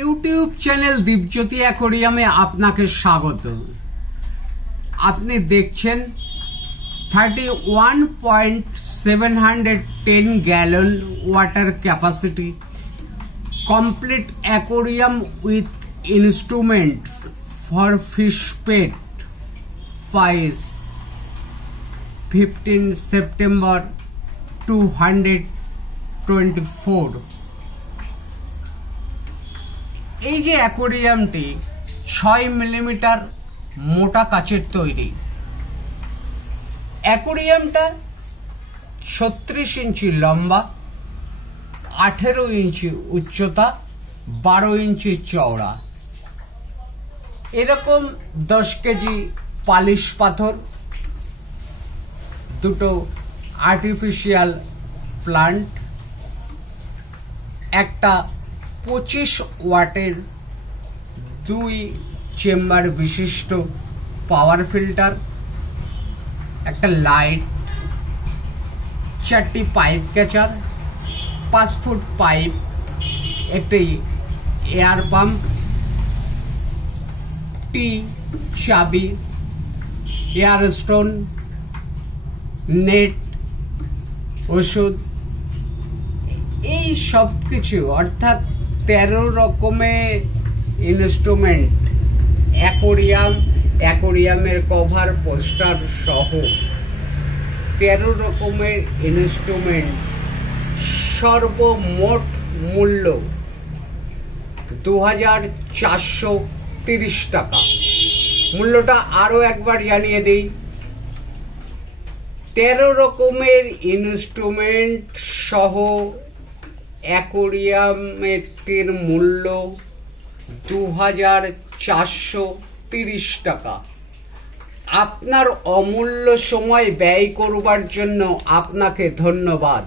YouTube channel Dipjyoti অ্যাকোরিয়ামে আপনাকে স্বাগত। আপনি দেখছেন 31.710 gallon water capacity complete aquarium with instrument for fish pet ফাইস 15 সেপ্টেম্বর 2024। এই যে অ্যাকোরিয়ামটি 6 মিলিমিটার মোটা কাচের তৈরি। অ্যাকোরিয়ামটা 36 ইঞ্চি লম্বা, 18 ইঞ্চি উচ্চতা, 12 ইঞ্চি চওড়া। এরকম 10 কেজি পালিশ পাথর, দুটো আর্টিফিশিয়াল প্লান্ট, একটা 25 ওয়াটের 2 চেম্বার বিশিষ্ট পাওয়ার ফিল্টার, একটা লাইট, 4টি পাইপ ক্যাচার, 5 ফুট পাইপ, একটি এয়ার পাম্প, টি, চাবি, এয়ার স্টোন, নেট, ওষুধ, এই সব কিছু অর্থাৎ 13 রকমের ইনস্ট্রুমেন্ট, অ্যাকোরিয়ামের কভার পোস্টার সহ 13 রকমের ইনস্ট্রুমেন্ট, সর্বমোট মূল্য 2430 টাকা। মূল্যটা আরো একবার জানিয়ে দিই, 13 রকমের ইনস্ট্রুমেন্ট সহ অ্যাকোরিয়ামের মূল্য 2430 টাকা। আপনার অমূল্য সময় ব্যয় করবার জন্য আপনাকে ধন্যবাদ।